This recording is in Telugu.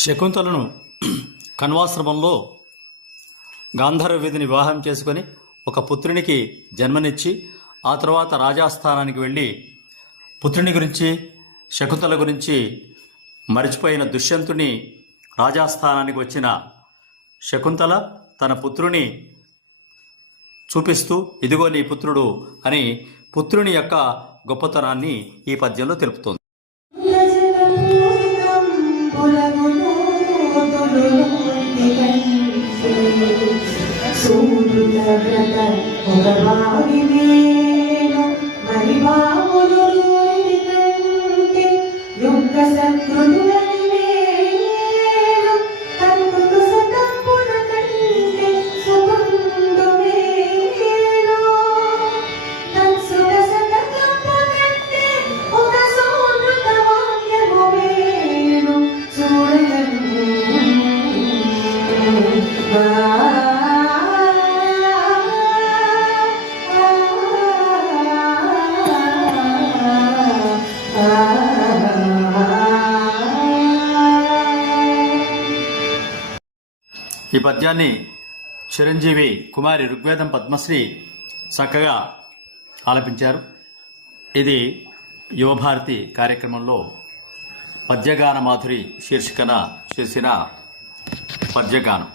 శకుంతలను కణ్వాశ్రమంలో గాంధర్వవిధిని వివాహం చేసుకొని ఒక పుత్రునికి జన్మనిచ్చి ఆ తర్వాత రాజాస్థానానికి వెళ్ళి పుత్రుని గురించి శకుంతల గురించి మరిచిపోయిన దుష్యంతుని రాజాస్థానానికి వచ్చిన శకుంతల తన పుత్రుని చూపిస్తూ ఇదిగో నీ పుత్రుడు అని పుత్రుని యొక్క గొప్పతనాన్ని ఈ పద్యంలో తెలుపుతోంది. ఈ పద్యాన్ని చిరంజీవి కుమారి ఋగ్వేదం పద్మశ్రీ చక్కగా ఆలపించారు. ఇది యువభారతి కార్యక్రమంలో పద్యగాన మాధురి శీర్షికన చేసిన పద్యగానం.